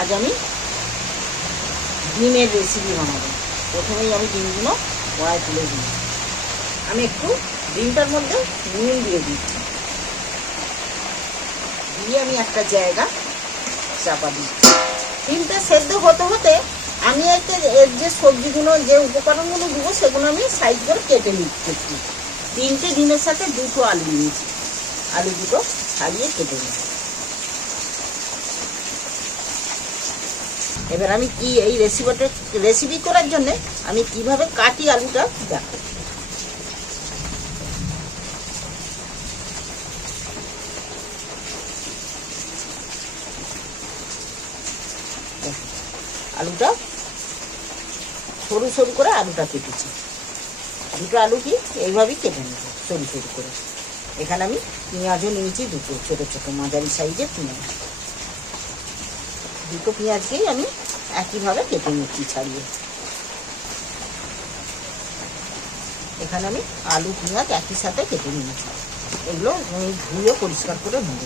আজ আমি ডিমের রেসিপি বানাবো। প্রথমেই আমি ডিমগুলো কড়াই তুলে দিই আমি একটু ডিমটার মধ্যে নুন দিয়ে দিচ্ছি। দিয়ে আমি একটা জায়গা চাপা দিচ্ছি। ডিমটা সেদ্ধ হতে হতে আমি একটা এর যে সবজিগুলো, যে উপকরণগুলো দেবো, সেগুলো আমি সাইজ করে কেটে নিচ্ছি। তিনটে ডিমের সাথে দুটো আলু নিয়েছি। আলু দুটো ছাড়িয়ে কেটে নিই এবার আমি কি এই রেসিপিটা রেসিপি করার জন্য আমি কীভাবে কাটি আলুটা? দেখো। আলুটা সরু সরু করে আলুটা কেটেছি। দুটো আলু কি? এইভাবেই কেটে নেব, সরু সরু করে। এখানে আমি পেঁয়াজও নিয়েছি, দুটো ছোটো ছোটো মাঝারি সাইজের পেঁয়াজ। দুটো পেঁয়াজকেই আমি একইভাবে কেটে নিচ্ছি ছাড়িয়ে। এখানে আমি আলু, পেঁয়াজ একই সাথে কেটে নিয়েছি। এগুলো আমি ধুয়ে পরিষ্কার করে নেব।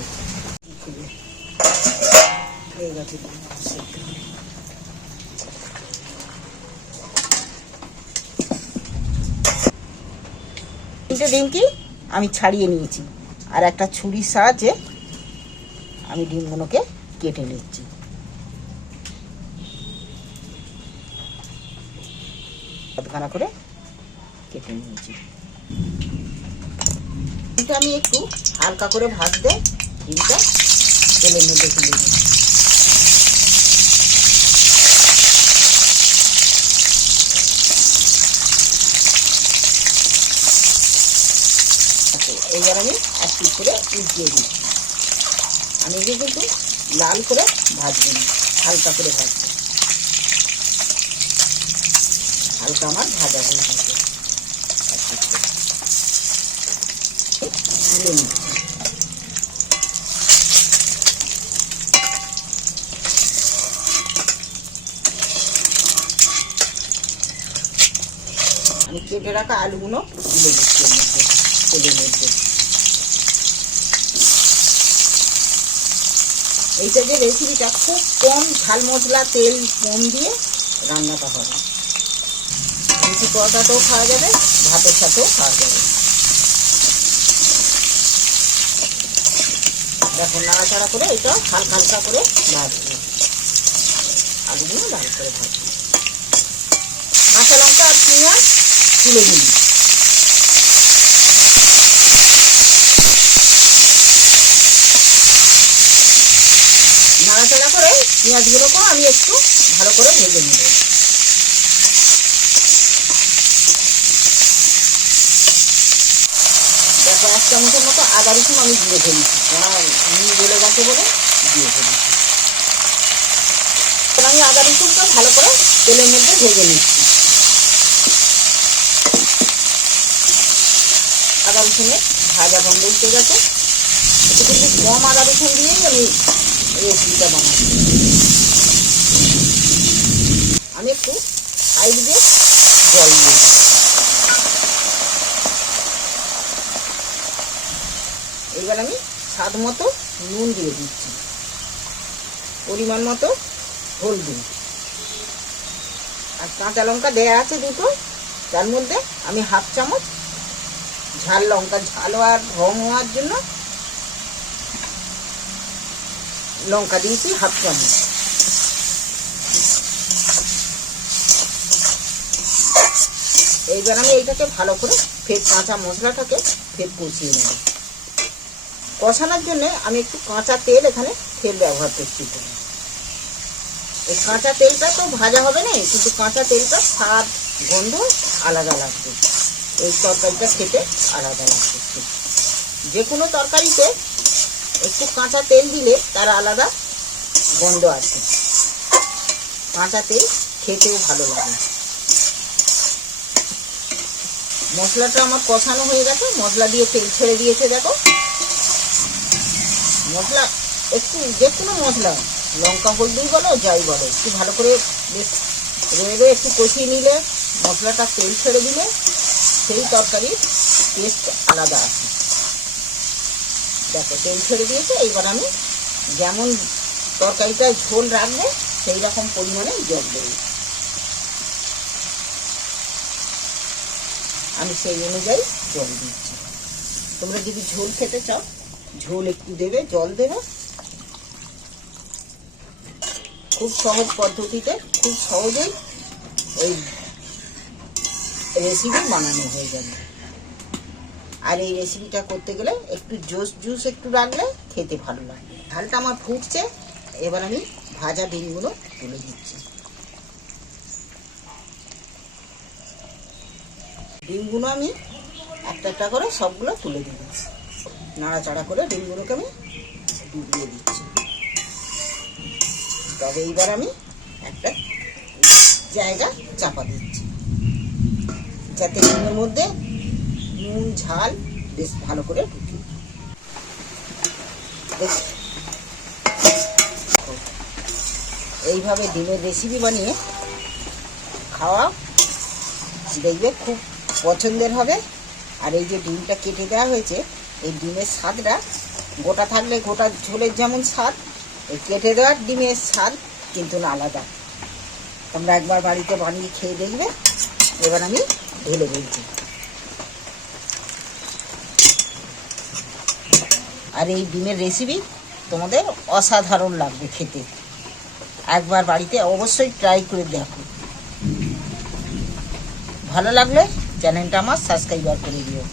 তিনটে ডিমকি আমি ছাড়িয়ে নিয়েছি। আর একটা ছুরির সাহায্যে আমি ডিমগুলোকে কেটে নিচ্ছি। আধখানা করে কেটে নিয়েছি। ডিমটা আমি একটু হালকা করে ভাজতে ডিমটা তেলের মধ্যে তুলে দিই আচ্ছা, এইবার আমি এক করে উঠিয়ে দিচ্ছি। আমি কিন্তু লাল করে ভাজবো না হালকা করে ভাজবো। হালকা আমার ভাজা হয়ে গেছে। আমি কেটে রাখা আলুগুলো তুলে দিচ্ছি এর মধ্যে, তেলের মধ্যে। এইটা যে রেসিপিটা খুব কম ঝাল মশলা তেল কম দিয়ে রান্নাটা হবে। রুটি পরোটাতেও খাওয়া যাবে, ভাতের সাথেও খাওয়া যাবে। দেখো নাড়াচাড়া করে এটা হালকা হালকা করে ভাজবে আলুগুলো লাল করে ভাজবে। কাঁচা লঙ্কা আর পেঁয়াজ তুলে দিন নাড়াচাড়া করে পেঁয়াজগুলোকেও আমি একটু ভালো করে ভেজে নেব দেখো এক চামচের মতো আদা রসুন আমি দিয়ে ফেলেছি আমার নুন গলে গেছে বলে দিয়ে ফেলেছি আমি আদা রসুনটা ভালো করে তেলের মধ্যে ভেজে নিচ্ছি। আদা রসুনের ভাজা বন্ধ উঠে গেছে। একটু কম আদা রসুন দিয়েই আমি রেসিপিটা বানাচ্ছি। আমি একটু সাইড দিয়ে জল দিয়ে এবার আমি স্বাদ মতো নুন দিয়ে দিচ্ছি। পরিমাণ মতো হলদি। আর কাঁচা লঙ্কা দেয়া আছে দুটো, তার মধ্যে আমি হাফ চামচ ঝাল লঙ্কা, ঝাল আর রং হওয়ার জন্য লঙ্কা দিয়েছি হাফ চামচ। এইবার আমি এইটাকে ভালো করে ফের কাঁচা মশলাটাকে ফের কষিয়ে নেব। কষানোর জন্য আমি একটু কাঁচা তেল এখানে তেল ব্যবহার করছি। এই কাঁচা তেলটা তো ভাজা হবে না, কিন্তু কাঁচা তেলটা স্বাদ, গন্ধ আলাদা লাগবে। এই তরকারিটা খেতে আলাদা লাগবে। যে কোনো তরকারিতে একটু কাঁচা তেল দিলে তার আলাদা গন্ধ আছে কাঁচা তেল খেতেও ভালো লাগে। মশলাটা আমার কষানো হয়ে গেছে, মশলা দিয়ে তেল ছেড়ে দিয়েছে, দেখো। মশলা? একটু যে কোনো মশলা। লঙ্কা হলদি বলো, যাই বলো, একটু ভালো করে বেশ রয়ে একটু কষিয়ে নিলে, মশলাটা তেল ছেড়ে দিলে, সেই তরকারির টেস্ট আলাদা আছে। দেখো, তেল ছেড়ে দিয়েছে, এইবার আমি যেমন তরকারিটা ঝোল রাখবে, সেই রকম পরিমাণে জল দেবে। আমি সেই অনুযায়ী জল দিচ্ছি। তোমরা যদি ঝোল খেতে চাও ঝোল একটু দেবে, জল দেবে। খুব সহজ পদ্ধতিতে, খুব সহজেই এই রেসিপি বানানো হয়ে যাবে। আর এই রেসিপিটা করতে গেলে একটু জুস জুস একটু রাখলে খেতে ভালো লাগবে ঝালটা আমার ফুটছে, এবার আমি ভাজা ডিমগুলো তুলে দিচ্ছি। ডিমগুলো আমি একটা একটা করে সবগুলো তুলে দিচ্ছি। নাড়াচাড়া করে ডিমগুলোকে আমি ডুবিয়ে দিচ্ছি। তবে এইবার আমি একটা জায়গা চাপা দিচ্ছি। যাতে ডিমের মধ্যে নুন, ঝাল বেশ ভালো করে ঢুকে। এইভাবে ডিমের রেসিপি বানিয়ে খাওয়া দেখবে খুব পছন্দের হবে। আর এই যে ডিমটা কেটে দেওয়া হয়েছে এই ডিমের স্বাদটা, গোটা থাকলে গোটা ঝোলের যেমন স্বাদ, এই কেটে দেওয়ার ডিমের স্বাদ কিন্তু না আলাদা। তোমরা একবার বাড়িতে বানিয়ে খেয়ে দেখবে। এবার আমি ঢেলে দিচ্ছি। আর এই ডিমের রেসিপি তোমাদের অসাধারণ লাগবে খেতে। একবার বাড়িতে অবশ্যই ট্রাই করে দেখো। ভালো লাগলে চ্যানেলটা আমার সাবস্ক্রাইবার করে দিও।